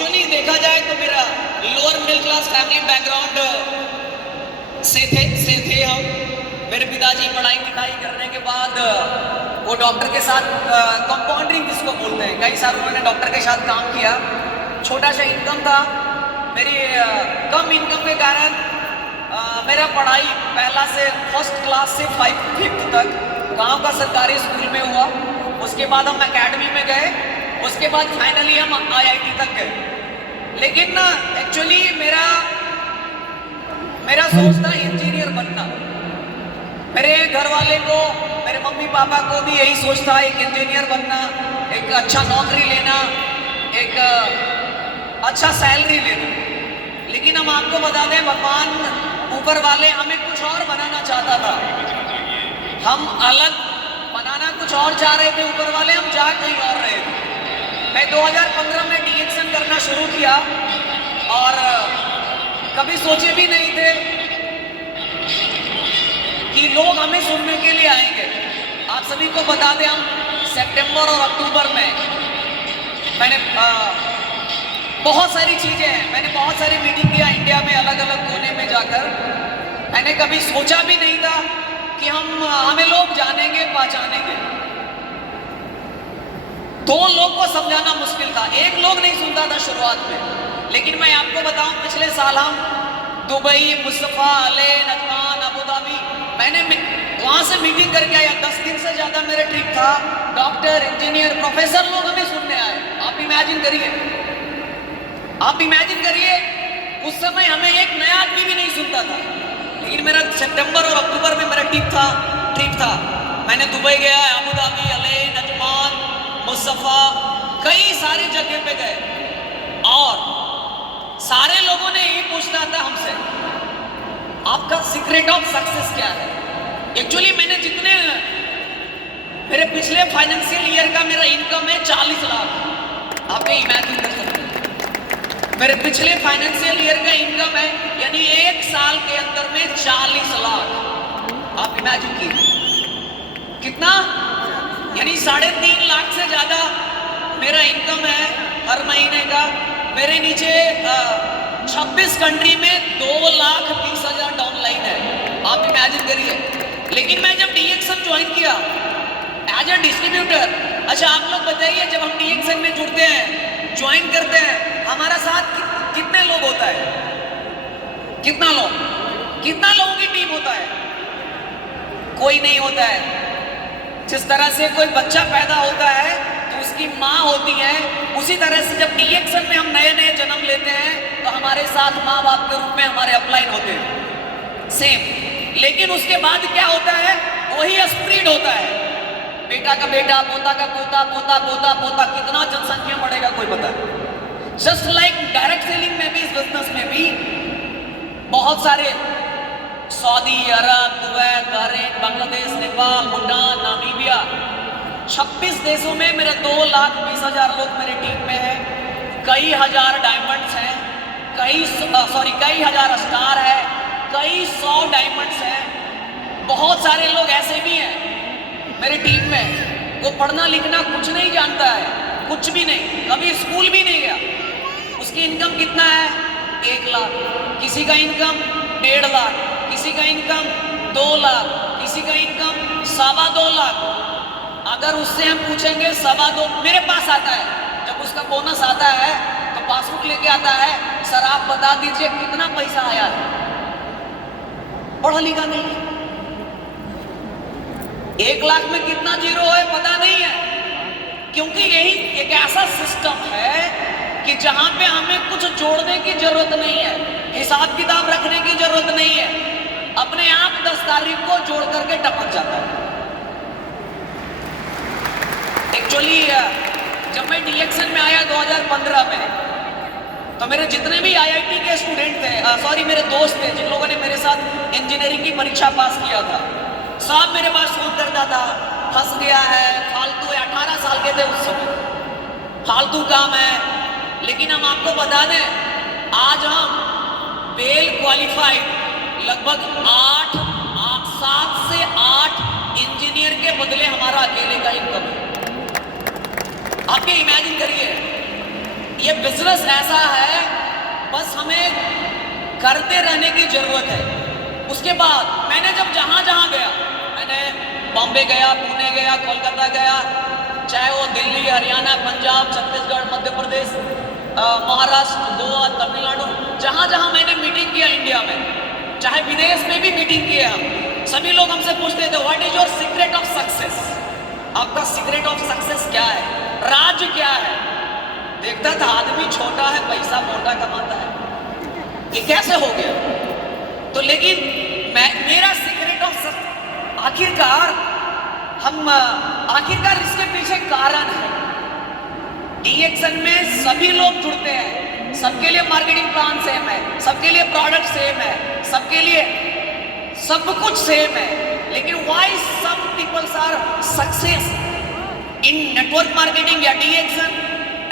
Actually देखा जाए तो मेरा lower middle class family background से थे हम। मेरे पिताजी पढ़ाई लिखाई करने के बाद वो डॉक्टर के साथ कंपाउंडरिंग जिसको बोलते हैं, कई साल उन्होंने डॉक्टर के साथ काम किया। छोटा सा इनकम था। मेरी कम इनकम के कारण मेरा पढ़ाई पहला से फर्स्ट क्लास से 5th तक गांव का सरकारी स्कूल में हुआ। उसके बाद हम एकेडमी में गए, उसके बाद फाइनली हम IIT तक गए। लेकिन एक्चुअली मेरा सोच था इंजीनियर बनना। मेरे घर वाले को, मेरे मम्मी पापा को भी यही सोच था, एक इंजीनियर बनना, एक अच्छा नौकरी लेना, एक अच्छा सैलरी लेना। लेकिन हम आपको बता दें, भगवान ऊपर वाले हमें कुछ और बनाना चाहता था। हम अलग बनाना कुछ और चाह रहे थे, ऊपर वाले हम जा कहीं और रहे थे। मैं 2015 में DXN करना शुरू किया और कभी सोचे भी नहीं थे कि लोग हमें सुनने के लिए आएंगे। आप सभी को बता दें, हम सितंबर और अक्टूबर में मैंने बहुत सारी चीजें हैं, मैंने बहुत सारी मीटिंग किया इंडिया में, अलग अलग कोने में जाकर। मैंने कभी सोचा भी नहीं था कि हमें लोग जानेंगे, पहचानेंगे। 2 लोग को समझाना मुश्किल था, एक लोग नहीं सुनता था शुरुआत में। लेकिन मैं आपको बताऊं, पिछले साल हम दुबई, मुस्तफा, अले, नजमान, अबू धाबी, मैंने वहां से मीटिंग करके आया। 10 दिन से ज्यादा मेरा ट्रिप था। डॉक्टर, इंजीनियर, प्रोफेसर लोग हमें सुनने आए। आप इमेजिन करिए, उस समय हमें एक नया आदमी भी नहीं सुनता था। लेकिन मेरा सितंबर और अक्टूबर में मेरा ट्रिप था। मैंने दुबई गया, अबू धाबी, अले, नजमान, मुस्तफा, कई सारी जगह पे गए और सारे लोगों ने यही पूछना था हमसे, आपका सीक्रेट ऑफ सक्सेस क्या है। एक्चुअली मेरे पिछले फाइनेंशियल ईयर का मेरा इनकम है 40 लाख। आप इमेजिन कर सकते हैं, मेरे पिछले फाइनेंशियल ईयर का इनकम है, यानी 1 साल के अंदर में 40 लाख। आप इमेजिन कीजिए कितना, यानी 3.5 लाख से ज्यादा मेरा इनकम है हर महीने का। मेरे नीचे 26 कंट्री में 2,20,000 डाउनलाइन है। आप इमेजिन करिए। लेकिन मैं जब DXN ज्वाइन किया एज ए डिस्ट्रीब्यूटर, अच्छा आप लोग बताइए, जब हम DXN में जुड़ते हैं, ज्वाइन करते हैं, हमारा साथ कितने लोग होता है? कितना लोगों की टीम होता है? कोई नहीं होता है। जिस तरह से कोई बच्चा पैदा होता है तो उसकी माँ होती है, उसी तरह से जब DXN में हम नए जन्म लेते हैं तो हमारे साथ माँ बाप के रूप में हमारे अपलाइन होते हैं, सेम। लेकिन उसके बाद क्या होता है? वही स्प्रीड होता है। बेटा का बेटा, पोता का पोता, पोता पोता पोता, कितना जनसंख्या बढ़ेगा कोई पता है। जस्ट लाइक डायरेक्ट सेलिंग में भी, इस बिजनेस में भी बहुत सारे Saudi Arab, Dubai, Bahrain, Bangladesh, Nepal, Bhutan, Namibia, 26 देशों में मेरे 2,20,000 लोग मेरी टीम में है। कई हजार डायमंड्स हैं, कई हजार स्टार है, कई 100 डायमंड्स हैं। बहुत सारे लोग ऐसे भी हैं मेरी टीम में, वो पढ़ना लिखना कुछ नहीं जानता है, कुछ भी नहीं, कभी स्कूल भी नहीं गया। उसकी इनकम कितना है? 1 लाख। किसी का इनकम 1.5 लाख, किसी का इनकम 2 लाख, किसी का इनकम 2.25 लाख। अगर उससे हम पूछेंगे 2.25, मेरे पास आता है, जब उसका बोनस आता है तो पासबुक लेके आता है, सर आप बता दीजिए कितना पैसा आया है। पढ़ा लिखा नहीं है। 1 लाख में कितना जीरो है पता नहीं है, क्योंकि यही एक ऐसा सिस्टम है कि जहां पे हमें कुछ जोड़ने की जरूरत नहीं है, हिसाब किताब रखने की जरूरत नहीं है, अपने आप 10 तारीख को जोड़ करके टपक जाता है। एक्चुअली जब मैं DXN में आया 2015 में, तो मेरे जितने भी IIT के स्टूडेंट थे, मेरे दोस्त थे, जिन लोगों ने मेरे साथ इंजीनियरिंग की परीक्षा पास किया था, सब मेरे पास फोन करता था, फंस गया है, फालतू है। 18 साल के थे उस समय, फालतू काम है। लेकिन हम आपको बता दें, आज हम वेल क्वालिफाइड लगभग 7 से 8 इंजीनियर के बदले हमारा अकेले का इनकम है। आप ये इमेजिन करिए, ये बिजनेस ऐसा है, बस हमें करते रहने की जरूरत है। उसके बाद मैंने जब जहां जहां गया, मैंने बॉम्बे गया, पुणे गया, कोलकाता गया, चाहे वो दिल्ली, हरियाणा, पंजाब, छत्तीसगढ़, मध्य प्रदेश, महाराष्ट्र, गोवा, तमिलनाडु, जहां जहां मैंने मीटिंग किया इंडिया में, चाहे विदेश में भी मीटिंग किया, सभी लोग हमसे पूछते थे what is your secret of success? आपका सीक्रेट ऑफ सक्सेस क्या है, राज क्या है? देखता था आदमी छोटा है, पैसा मोटा कमाता है, ये कैसे हो गया? तो लेकिन मेरा सीक्रेट ऑफ सक्सेस, आखिरकार इसके पीछे कारण है। डीएक्सन में सभी लोग जुड़ते हैं, सबके लिए मार्केटिंग प्लान सेम है, सबके लिए प्रोडक्ट सेम है, सबके लिए सब कुछ सेम है, लेकिन why some peoples are success in network marketing या DXN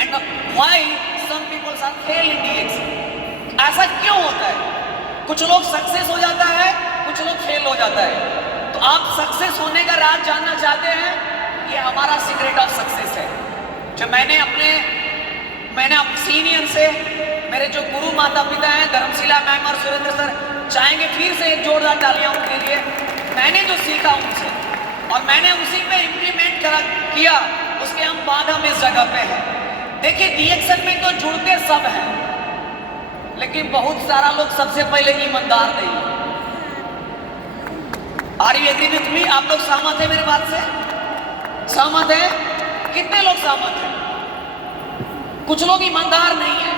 and why some peoples are fail in DXN? ऐसा क्यों होता है? कुछ लोग सक्सेस हो जाता है, कुछ लोग फेल हो जाता है। तो आप सक्सेस होने का राज जानना चाहते हैं? ये हमारा सीक्रेट ऑफ सक्सेस है, जो मैंने अपने सीनियर से, मेरे जो गुरु माता पिता हैं, धर्मशिला मैम और सुरेंद्र सर, चाहेंगे फिर से एक जोरदार तालियां उनके लिए। मैंने जो सीखा उनसे और मैंने उसी में इम्प्लीमेंट किया, उसके हम बाद हम इस जगह पे हैं। देखिए, डीएक्सन में तो जुड़ते सब हैं, लेकिन बहुत सारा लोग सबसे पहले ईमानदार नहीं है। Are you agree with me? आप लोग सहमत है मेरी बात से? सहमत है? कितने लोग सहमत हैं? कुछ लोग ईमानदार नहीं है।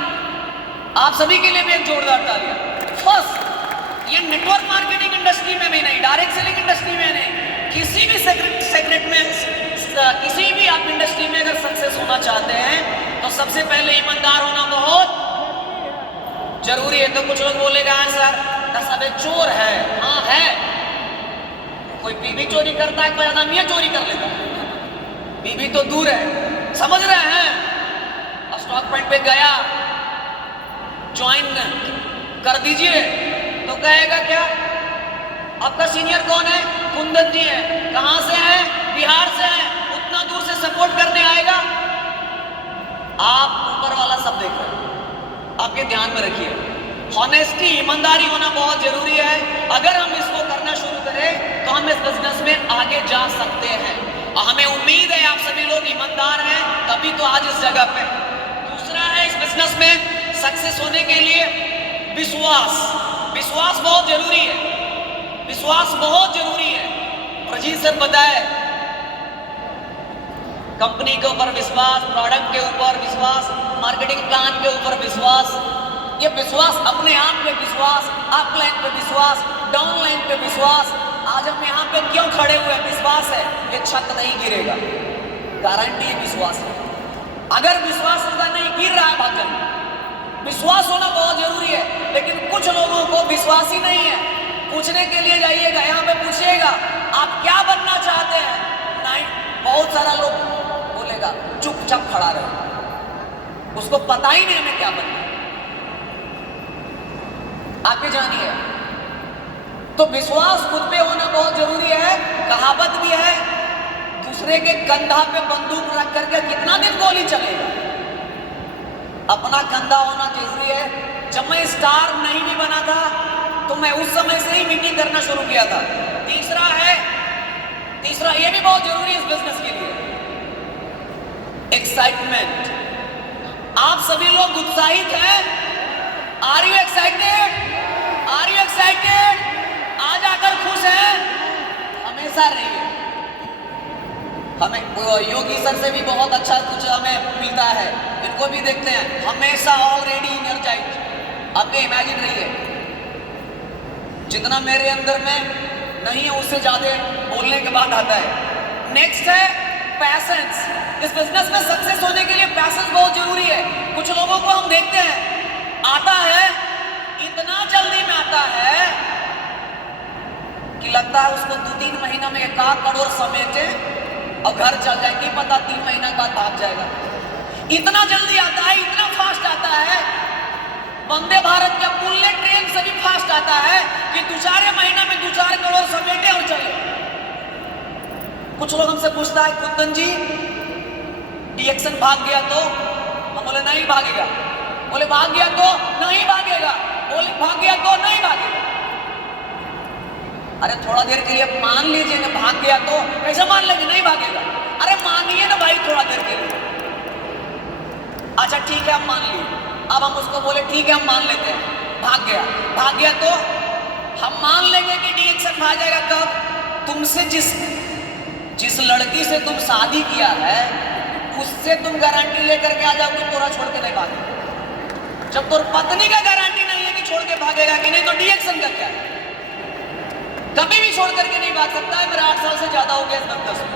आप सभी के लिए भी एक जोरदार तालियां। फर्स्ट, ये नेटवर्क मार्केटिंग इंडस्ट्री में भी नहीं, डायरेक्ट सेलिंग इंडस्ट्री में नहीं, किसी भी सेक्रेट में, किसी भी आप इंडस्ट्री में अगर सक्सेस होना चाहते हैं तो सबसे पहले ईमानदार होना बहुत जरूरी है। तो कुछ लोग बोलेगा सर दस अबे चोर है, हाँ है, कोई बीबी चोरी करता है, कोई अदमिया चोरी कर लेता है, बीबी तो दूर है, समझ रहे हैं? स्टॉक पॉइंट पे गया, ज्वाइन कर दीजिए, तो कहेगा क्या आपका सीनियर कौन है? कुंदन जी है। कहां से है? बिहार से है। उतना दूर से सपोर्ट करने आएगा? आप ऊपर वाला सब देख रहे हैं, आपके ध्यान में रखिए। हॉनेस्टी, ईमानदारी होना बहुत जरूरी है। अगर हम इसको करना शुरू करें तो हम इस बिजनेस में आगे जा सकते हैं, और हमें उम्मीद है आप सभी लोग ईमानदार हैं, तभी तो आज इस जगह पे। दूसरा है, इस बिजनेस में सक्सेस होने के लिए विश्वास। विश्वास बहुत जरूरी है, विश्वास बहुत जरूरी है। प्रजीत सर बताए, कंपनी के ऊपर विश्वास, प्रोडक्ट के ऊपर विश्वास, मार्केटिंग प्लान के ऊपर विश्वास। ये विश्वास, अपने आप पे विश्वास, अपलाइन पे विश्वास, डाउनलाइन पे विश्वास। आज हम यहाँ पे क्यों खड़े हुए हैं? विश्वास है, ये छत नहीं गिरेगा, गारंटी है, विश्वास है। अगर विश्वास होगा नहीं, गिर रहा है भाजन। विश्वास होना बहुत जरूरी है, लेकिन कुछ लोगों को विश्वास ही नहीं है। पूछने के लिए जाइएगा, यहाँ पे पूछिएगा आप क्या बनना चाहते हैं, नहीं, बहुत सारा लोग बोलेगा चुपचाप खड़ा रहे, उसको पता ही नहीं हमें क्या बनना। आगे जानिए, तो विश्वास खुद पे होना बहुत जरूरी है। कहावत भी है, दूसरे के कंधा पे बंदूक रख करके कितना दिन गोली चलेगा? अपना कंधा होना जरूरी है। जब मैं स्टार नहीं भी बना था तो मैं उस समय से ही मीटिंग करना शुरू किया था। तीसरा ये भी बहुत जरूरी है इस बिजनेस के लिए, एक्साइटमेंट। आप सभी लोग उत्साहित हैं? Are you excited? Are you excited? आज आकर खुश हैं? हमेशा रहिए। हमें योगी सर से भी बहुत अच्छा कुछ हमें मिलता है, इनको भी देखते हैं, हमेशा ऑलरेडी एनर्जाइज्ड। आप इमेजिन रहिए, जितना मेरे अंदर में नहीं है उससे ज्यादा बोलने के बाद आता है। नेक्स्ट है पैशंस। इस बिजनेस में सक्सेस होने के लिए पैशंस बहुत जरूरी है। कुछ लोगों को हम देखते हैं, आता है, इतना जल्दी में आता है कि लगता है उसको 2-3 महीना में 1 करोड़ समेटे और घर चल जाए, नहीं पता 3 महीना बाद भाग जाएगा। इतना जल्दी आता है, इतना फास्ट आता है। वंदे भारत का बुलेट ट्रेन से भी फास्ट आता है कि 2-4 महीना में 2-4 करोड़ समेटे और चले। कुछ लोग हमसे पूछता है, कुंदन जी डीएक्सन भाग गया तो हम बोले नहीं भागेगा। बोले भाग गया तो नहीं भागेगा। बोले भाग गया तो नहीं भागेगा। अरे थोड़ा देर के लिए मान लीजिए ना, भाग गया तो कैसे मान लेंगे नहीं भागेगा? अरे मानिए ना भाई थोड़ा देर के लिए। अच्छा ठीक है हम मान लिए। अब हम उसको बोले ठीक है हम मान लेते हैं, भाग गया। भाग गया तो हम मान लेंगे कि डीएक्शन भागेगा कब? तुमसे जिस लड़की से तुम शादी किया है उससे तुम गारंटी लेकर के आ जाओ कि तोरा छोड़ के नहीं भागेगा। जब तोर पत्नी का गारंटी नहीं है कि छोड़ के भागेगा कि नहीं, तो डीएक्शन का क्या है? कभी भी छोड़ करके नहीं भाग सकता है। मेरा 8 साल से ज्यादा हो गया इस बंदस में।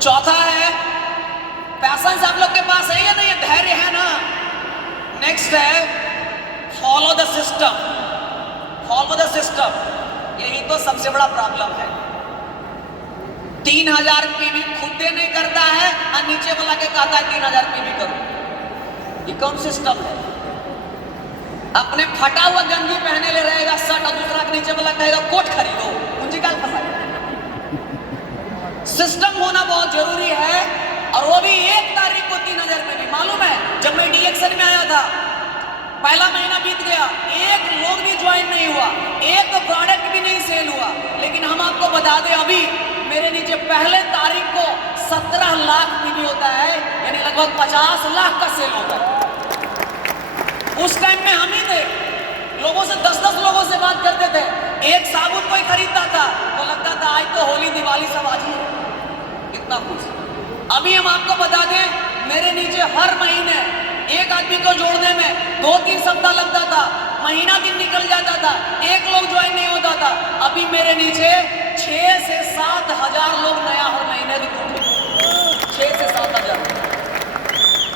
चौथा है पैशंस आप लोग के पास है या नहीं है? धैर्य है ना? नेक्स्ट है follow the system. Follow the system, यही तो सबसे बड़ा प्रॉब्लम है। 3000 पीवी खुद नहीं करता है और नीचे वाला के कहता है 3000 पीवी करो। ये कौन सिस्टम है? अपने फटा हुआ गंजी पहने ले रहेगा शर्ट और दूसरा के नीचे वाला कहेगा कोट खरीदो। मुझे क्या फंसा? सिस्टम होना बहुत जरूरी है। और वो भी 1 तारीख को 3000 पीवी। मालूम है जब मैं डीएक्शन में आया था, पहला महीना बीत गया, एक लोग भी ज्वाइन नहीं हुआ, एक प्रोडक्ट भी नहीं सेल हुआ। लेकिन हम आपको बता दें अभी मेरे नीचे पहले तारीख को 17 लाख पीवी होता है, यानी लगभग 50 लाख का सेल होता है। उस टाइम में हम ही थे, लोगों से 10-10 लोगों से बात करते थे। एक साबुन कोई खरीदता था तो लगता था आज तो होली दिवाली सब आज ही है, इतना खुश। अभी हम आपको बता दें मेरे नीचे हर महीने एक आदमी को जोड़ने में 2-3 सप्ताह लगता था, महीना दिन निकल जाता था, एक लोग ज्वाइन नहीं होता था। अभी मेरे नीचे 6 से 7 हजार लोग नया हर महीने रिक्रूट होते। 6 से 7 हजार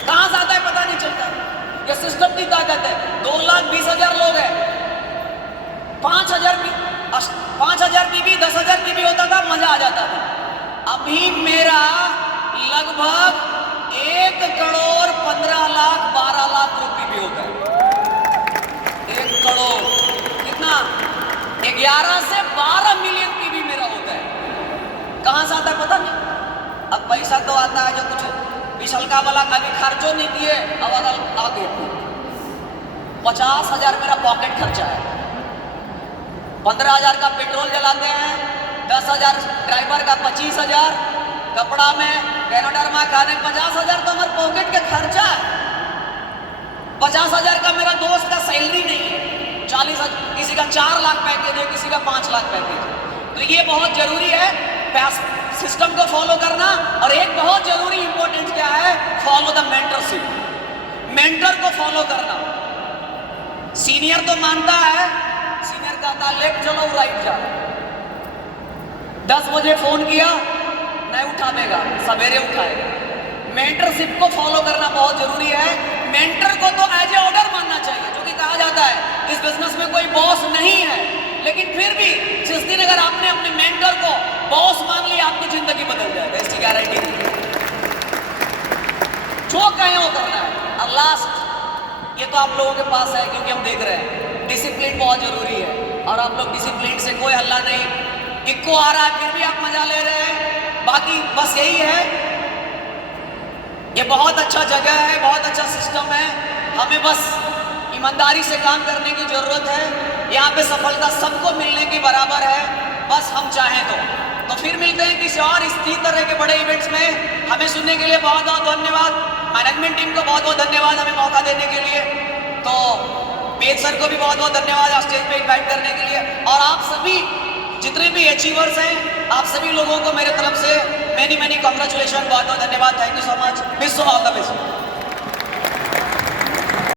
कहां से आता है पता नहीं चलता। ये सिस्टम की ताकत है। 2,20,000 लोग हैं, 5,000 पीवी 10,000 पीवी होता था, मजा आ जाता था। अभी मेरा लगभग 1 करोड़ 15 लाख 12 लाख रुपये भी होता है। 1 करोड़ कितना? 11 से 12 मिलियन पीवी मेरा होता है। कहां से आता है पता नहीं। अब पैसा तो आता है जो कुछ विशलका वाला का भी खर्चो नहीं किए, अब आगे 50,000 मेरा पॉकेट खर्चा है। 15,000 का पेट्रोल जलाते हैं, 10,000 ड्राइवर का, 25,000 कपड़ा में, कैनोडर्मा खाने, 50,000 तो हमारे पॉकेट के खर्चा है। 50,000 का मेरा दोस्त का सैलरी नहीं है। 40,000 किसी का 4 लाख पैकेज है, किसी का 5 लाख पैकेज है। तो ये बहुत जरूरी है सिस्टम को फॉलो करना। और एक बहुत जरूरी इंपॉर्टेंट क्या है? Follow the mentorship. मेंटर को फॉलो करना। सीनियर तो मानता है, सीनियर कहता है लेफ्ट चलो राइट जाओ। 10 बजे फोन किया नहीं उठाएगा, सवेरे उठाएगा। मेंटरशिप को फॉलो करना बहुत जरूरी है। मेंटर को तो एज ए ऑर्डर मानना चाहिए, जो कि कहा जाता है इस बिजनेस में कोई बॉस नहीं है, लेकिन फिर भी जिस दिन अगर आपने अपने मेंटर को बॉस मान लिया आपकी जिंदगी बदल जाएगा, इसकी गारंटी नहीं है। जो कहें वो करना है। और लास्ट ये तो आप लोगों के पास है क्योंकि हम देख रहे हैं डिसिप्लिन बहुत जरूरी है। और आप लोग डिसिप्लिन से कोई हल्ला नहीं, इक्को आ रहा है फिर भी आप मजा ले रहे हैं। बाकी बस यही है, ये बहुत अच्छा जगह है, बहुत अच्छा सिस्टम है। हमें बस ईमानदारी से काम करने की जरूरत है। यहाँ पे सफलता सबको मिलने की बराबर है, बस हम चाहें तो फिर मिलते हैं किसी और इसी तरह के बड़े इवेंट्स में। हमें सुनने के लिए बहुत बहुत धन्यवाद। मैनेजमेंट टीम को बहुत बहुत धन्यवाद हमें मौका देने के लिए। तो वेद सर को भी बहुत बहुत धन्यवाद स्टेज पे इन्वाइट करने के लिए। और आप सभी जितने भी अचीवर्स हैं, आप सभी लोगों को मेरे तरफ से मेनी कॉन्ग्रेचुलेशन, बहुत बहुत धन्यवाद। Thank you so much. Wish you all the best.